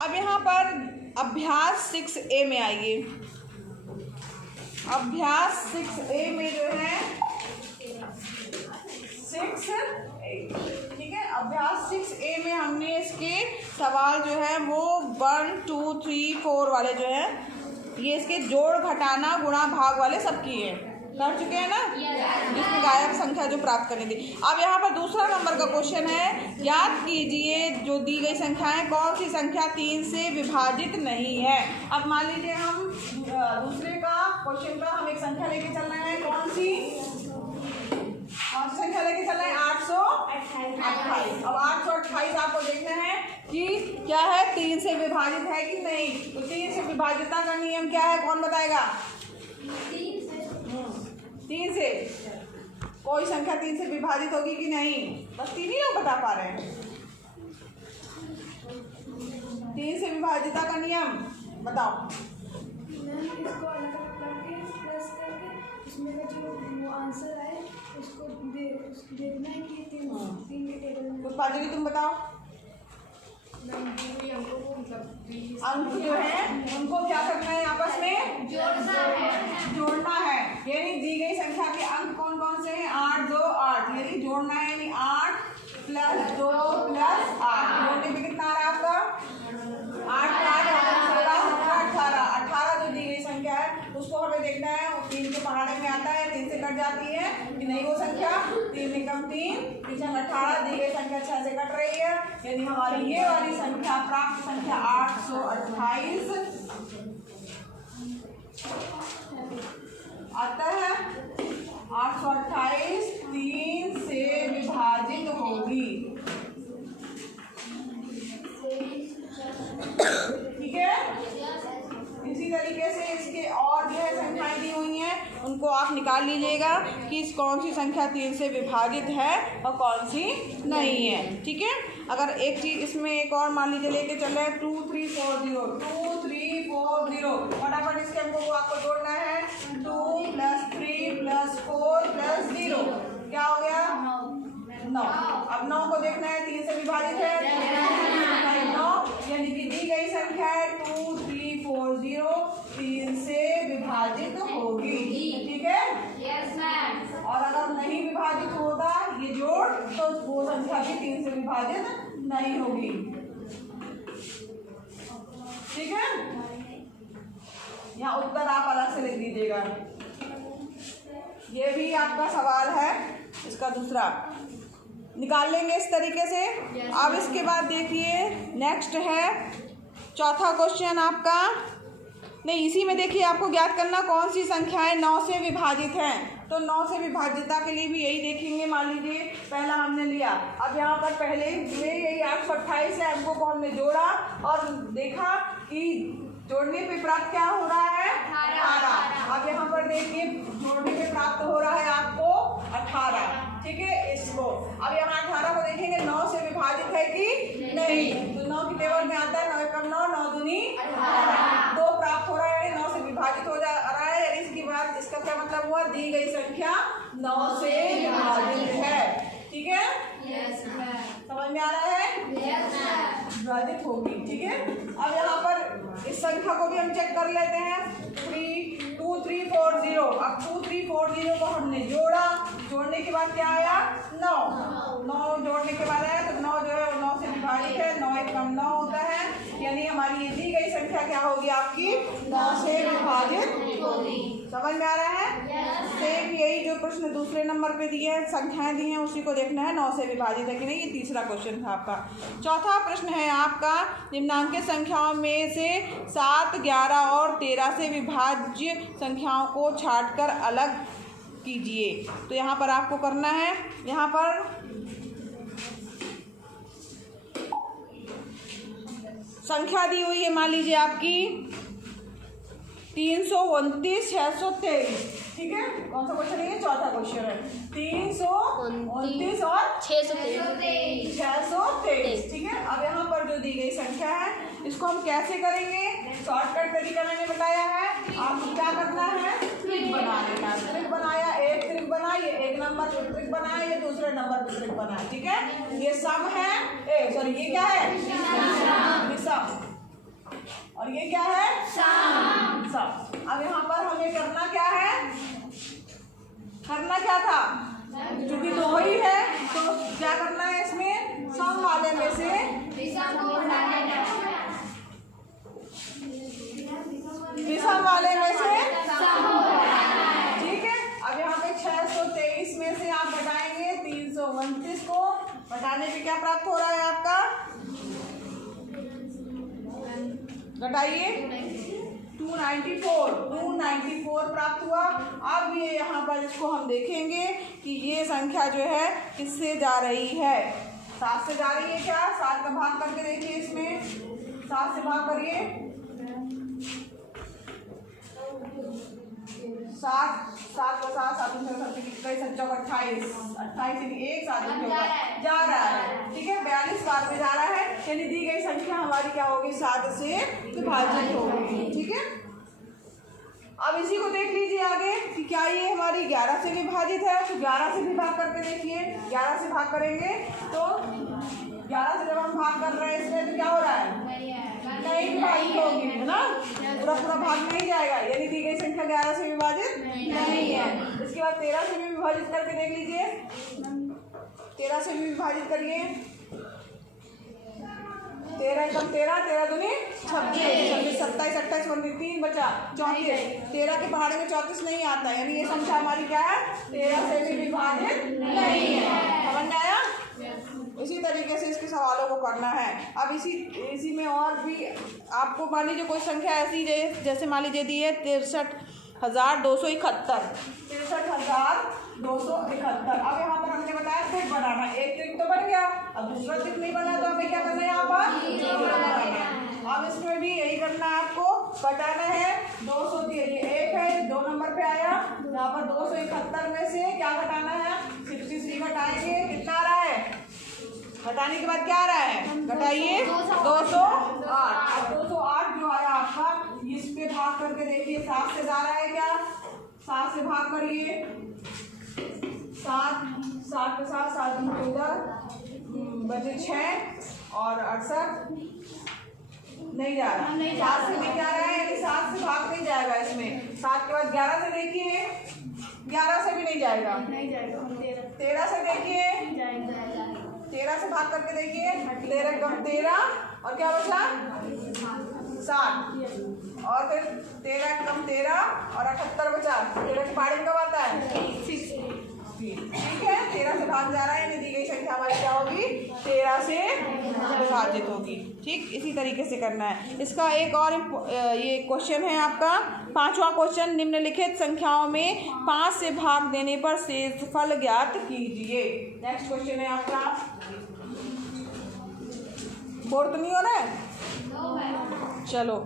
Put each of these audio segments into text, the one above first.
अब यहाँ पर अभ्यास 6A में आइए। अभ्यास 6A में जो है 6A, ठीक है। अभ्यास 6A में हमने इसके सवाल जो है वो 1, 2, 3, 4 वाले जो है ये इसके जोड़, घटाना, गुणा, भाग वाले सब किए हैं, कर चुके हैं ना, जिसमें गायब संख्या जो प्राप्त करनी थी। अब यहाँ पर दूसरा नंबर का क्वेश्चन है, याद कीजिए जो दी गई संख्या है कौन सी संख्या 3 से विभाजित नहीं है। अब मान लीजिए हम दूसरे का क्वेश्चन का हम एक संख्या लेके चल रहे हैं, कौन सी संख्या लेके चल रहे हैं 828। अब 828 आपको देखना है कि क्या है, 3 से विभाजित है कि नहीं। तो 3 से विभाजितता का नियम क्या है, कौन बताएगा। 3 से कोई संख्या 3 से विभाजित होगी कि नहीं, बस 3 ही लोग बता पा रहे हैं। 3 से विभाजितता का नियम बताओ। इसको अलग अलग करके प्लस करके उसमें का जो आंसर आए उसको देखना है कि 3 के टेबल में। पुष्पांजलि तुम बताओ। अंक जो है उनको क्या करना है, आपस में जोड़ना है। यानी दी गई संख्या के अंक कौन कौन से हैं, 8, 2, 8, यानी जोड़ना है। यानी 8 + 2 + 8 जोड़ने पे कितना आ रहा है आपका 8, 18 जो दी गई संख्या है उसको हमें देखना है, वो 3 के पहाड़े में आता है, 3 से कट जाती है कि नहीं वो संख्या, 3 निकम 3, पीछे 18 दी गई संख्या 6 से कट रही है, यानी हमारी ये वाली संख्या प्राप्त संख्या 828 आता है। 828 3 से विभाजित होगी, ठीक है। इसी तरीके से इसके और जो है संख्याएं दी हुई हैं उनको आप निकाल लीजिएगा कि कौन सी संख्या 3 से विभाजित है और कौन सी नहीं है, ठीक है। अगर एक चीज़ इसमें एक और मान लीजिए लेके चल रहे हैं 2, 3, 4, 0, 2, 3, 4, 0, फटाफट इसके अंकों को आपको जोड़ना है। 2 + 3 + 4 + 0 क्या हो गया 9। अब 9 को देखना है 3 से विभाजित है 9, यानी कि दी गई संख्या है 2, 3, 4, 0 3 से विभाजित होगी, ठीक है। और अगर नहीं विभाजित होगा ये जोड़ तो वो संख्या भी 3 से विभाजित नहीं होगी, ठीक है। यहाँ उत्तर आप अलग से लिख दीजिएगा। ये भी आपका सवाल है, इसका दूसरा निकाल लेंगे इस तरीके से। अब इसके बाद देखिए नेक्स्ट है चौथा क्वेश्चन आपका, नहीं इसी में देखिए आपको ज्ञात करना कौन सी संख्याएं 9 से विभाजित हैं। तो 9 से विभाजितता के लिए भी यही देखेंगे। मान लीजिए पहला हमने लिया, अब यहाँ पर पहले यही 828 है, हमको को हमने जोड़ा और देखा कि जोड़ने पे प्राप्त क्या हो रहा है 18। अब यहाँ पर देखिए जोड़ने पे प्राप्त हो रहा है आपको 18, ठीक है। इसको अब यहाँ 18 को देखेंगे 9 से विभाजित है कि नहीं, तो 9 की टेबल में आता है 9 × 9 9 दूनी 18, 2 प्राप्त हो रहा है, 9 से विभाजित हो जा रहा है। इसके बाद इसका क्या मतलब हुआ, दी गई संख्या 9 से विभाजित है, ठीक है। समझ में आ रहा है, विभाजित होगी, ठीक है। अब यहाँ पर इस संख्या को भी हम चेक कर लेते हैं 2, 3, 4, 0। अब 2, 3, 4, 0 को हमने जोड़ा, जोड़ने के बाद क्या आया 9 जोड़ने के बाद आया तो 9 जो है 9 से विभाजित है, 9 × 9 होता है, यानी हमारी ये दी गई संख्या क्या होगी आपकी 9 से विभाजित होगी। समझ में आ रहा है। सेम यही जो प्रश्न दूसरे नंबर पे दिए हैं, संख्याएं दी हैं, उसी को देखना है 9 से विभाजित है कि नहीं। ये तीसरा क्वेश्चन था आपका। चौथा प्रश्न है आपका, निम्नांकित संख्याओं में से 7, 11 और 13 से विभाज्य संख्याओं को छांटकर अलग कीजिए। तो यहाँ पर आपको करना है, यहाँ पर संख्या दी हुई है, मान लीजिए आपकी 329, 623, ठीक है। कौन सा क्वेश्चन है ये, चौथा क्वेश्चन है। 329 और 623, ठीक है। अब यहाँ पर जो दी गई संख्या है इसको हम कैसे करेंगे, शॉर्टकट तरीका मैंने बताया है। आपको क्या करना है, ट्रिक बना लेना। ट्रिक बनाया, एक ट्रिक बनाई, एक नंबर पर ट्रिक बनाया, ये दूसरे नंबर पर ट्रिक बनाया, ठीक है। ये सम है, सॉरी ये क्या है, ये सम, और ये क्या है, सम। अब यहाँ पर हमें करना क्या है, करना क्या था, क्योंकि दो ही है तो क्या करना है, इसमें सम वाले में से विषम वाले में से, ठीक है। अब यहाँ पे 623 में से आप घटाएंगे 329 को, घटाने पे क्या प्राप्त हो रहा है आपका, घटाइए 294 प्राप्त हुआ। अब ये यहाँ पर इसको हम देखेंगे कि ये संख्या जो है किससे जा रही है, 7 से जा रही है क्या, 7 का भाग करके देखिए, इसमें 7 से भाग करिए, 7 का 7 कई 28 1 7 जा रहा है, ठीक है, 42 बार में जा रहा है, यानी दी गई संख्या हमारी क्या होगी, 7 से विभाजित होगी, ठीक है। अब इसी को देख लीजिए आगे कि क्या ये हमारी 11 से विभाजित है, तो 11 से भी भाग करके देखिए, 11 से भाग करेंगे तो 11 से जब हम भाग कर रहे हैं इसमें तो क्या हो रहा है, नहीं विभाजित होगी, है ना, पूरा भाग नहीं जाएगा, यानी दी गई संख्या 11 से विभाजित नहीं है। इसके बाद 13 से भी विभाजित करके देख लीजिए, 13 से भी विभाजित करिए, 13 कम 13 दूनी 26 27 28 3 बचा 34, 13 के पहाड़े में 34 नहीं आता, यानी ये संख्या हमारी क्या है, 13 से भी विभाजित नहीं है। समझ में आया। इसी तरीके से इसके सवालों को करना है। अब इसी में और भी आपको मान लीजिए कोई संख्या ऐसी जैसे मान लीजिए दी है 63,271, 63,271। अब यहाँ पर हमने बताया ट्रिक बनाना, एक ट्रिक तो बन गया, अब दूसरा ट्रिक नहीं बना तो हमें क्या करना है, यहाँ पर अब इसमें भी यही करना है, आपको घटाना है 200, ये 1 है 2 नंबर पे आया, यहाँ पर 271 में से क्या घटाना है, 63 घटाएंगे, कितना आ रहा है, घटाने के बाद क्या आ रहा है, घटाइए 208। 208 जो आया आपका, इस पे भाग करके देखिए, 7 से जा रहा है क्या, 7 से भाग करिए, 7 के साथ 7 बचे 6 और 68 नहीं जा रहा, 7 से नहीं जा रहा है, यानी 7 से भाग नहीं जाएगा इसमें। 7 के बाद 11 से देखिए, 11 से भी नहीं जाएगा, 13 से देखिए, 13 से भाग करके देखिए, 13 कम 13 और क्या बचा 60, और फिर 13 कम 13 और 78 बचा, 13 के पहाड़े में कब आता है 6, ठीक है। 13 से भाग जा रहा है, यानी दी गई संख्या हमारी क्या होगी, 13 से विभाजित होगी, ठीक। इसी तरीके से करना है। इसका एक और ये क्वेश्चन है आपका 5वां क्वेश्चन, निम्नलिखित संख्याओं में 5 से भाग देने पर शेषफल ज्ञात कीजिए। नेक्स्ट क्वेश्चन है आपका, बोर तो नहीं हो रहा है, चलो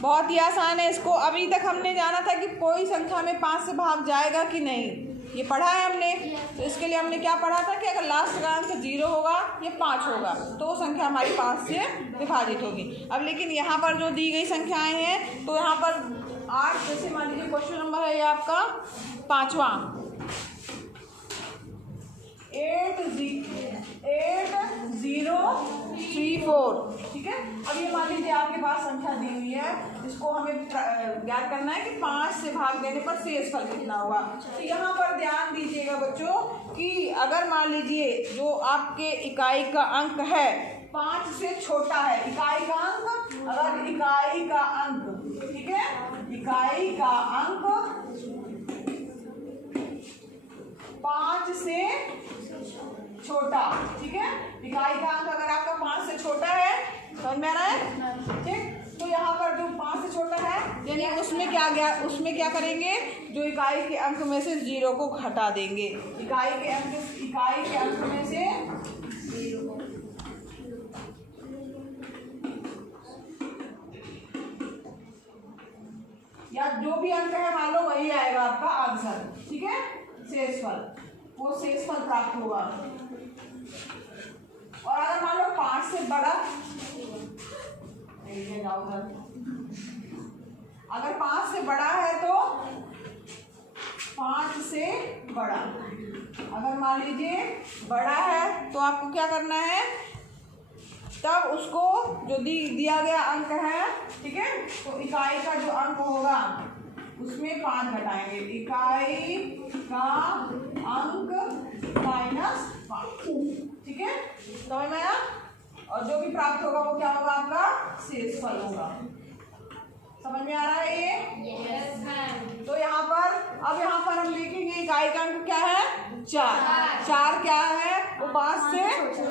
बहुत ही आसान है। इसको अभी तक हमने जाना था कि कोई संख्या में 5 से भाग जाएगा कि नहीं, ये पढ़ा है हमने। तो इसके लिए हमने क्या पढ़ा था कि अगर लास्ट का अंक 0 होगा या 5 होगा तो संख्या हमारी 5 से विभाजित होगी। अब लेकिन यहाँ पर जो दी गई संख्याएं हैं, तो यहाँ पर 8, जैसे मान लीजिए क्वेश्चन नंबर है ये आपका 5वां, 8034, ठीक है। अब ये मान लीजिए आपके पास संख्या दी हुई है, इसको हमें ज्ञात करना है कि 5 से भाग देने पर शेषफल कितना होगा। तो यहाँ पर ध्यान दीजिएगा बच्चों कि अगर मान लीजिए जो आपके इकाई का अंक है 5 से छोटा है, इकाई का अंक, अगर इकाई का अंक, ठीक है, इकाई का अंक 5 से छोटा, ठीक है, इकाई का अंक अगर आपका 5 से छोटा है, समझ में आ रहा है, ठीक। तो यहाँ पर जो 5 से छोटा है, यानी उसमें क्या करेंगे, जो इकाई के अंक में से 0 को घटा देंगे, इकाई के अंक में से 0 या जो भी अंक है मान लो वही आएगा आपका आंसर, ठीक है, शेषफल, वो शेषफल प्राप्त होगा। और अगर मान लो 5 से बड़ा, अगर 5 से बड़ा है तो 5 से बड़ा, अगर मान लीजिए बड़ा है तो आपको क्या करना है, तब उसको जो दिया गया अंक है, ठीक है, तो इकाई का जो अंक होगा उसमें 5 घटाएंगे। इकाई का अंक -5, ठीक है, समझ में आया। और जो भी प्राप्त होगा वो क्या होगा, आपका शेषफल होगा। समझ में आ रहा है ये? Yes ma'am. तो यहाँ पर हम देखेंगे इकाई का अंक क्या है, 4। 4 क्या है, वो 5 से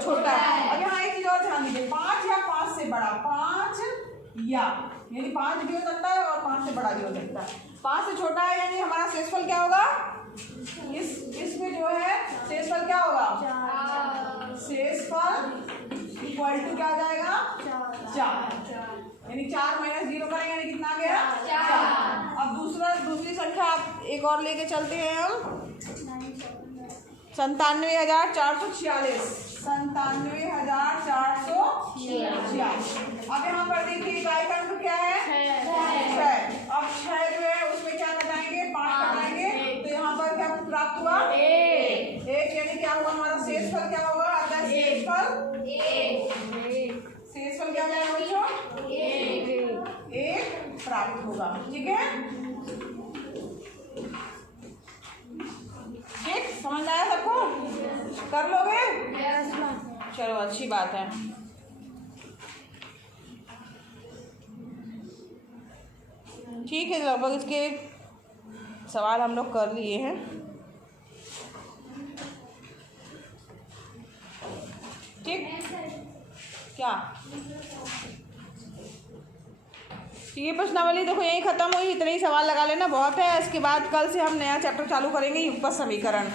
छोटा है। अब यहाँ एक चीज और ध्यान दीजिए, 5 या 5 से बड़ा, 5 या यानी 5 भी हो सकता है और 5 से बड़ा भी हो सकता है। 5 से छोटा है यानी हमारा शेषफल क्या होगा, इसमें जो है शेषफल क्या होगा, शेषफल इक्वल टू क्या आ जाएगा, 4। यानी 4 - 0 करेंगे यानी कितना आ गया, 4। अब दूसरी संख्या आप एक और लेके चलते हैं हम, 97,446। 97,446। अब यहाँ पर देखिए इकाई का अंक क्या है, 6। अब 6 जो है उसमें क्या घटाएंगे, 5 घटाएंगे, तो यहाँ पर क्या प्राप्त हुआ, 1। यानी क्या हुआ, हमारा शेषफल क्या होगा, अर्थात शेषफल क्या जाएगा बच्चों, 1 प्राप्त होगा। ठीक है, ठीक, समझ आया सबको, कर लोगे? चलो अच्छी बात है। ठीक है, लगभग इसके सवाल हम लोग कर लिए हैं। ठीक, क्या ये प्रश्नावली देखो यही खत्म हुई, इतने ही सवाल लगा लेना बहुत है। इसके बाद कल से हम नया चैप्टर चालू करेंगे, युगपत समीकरण।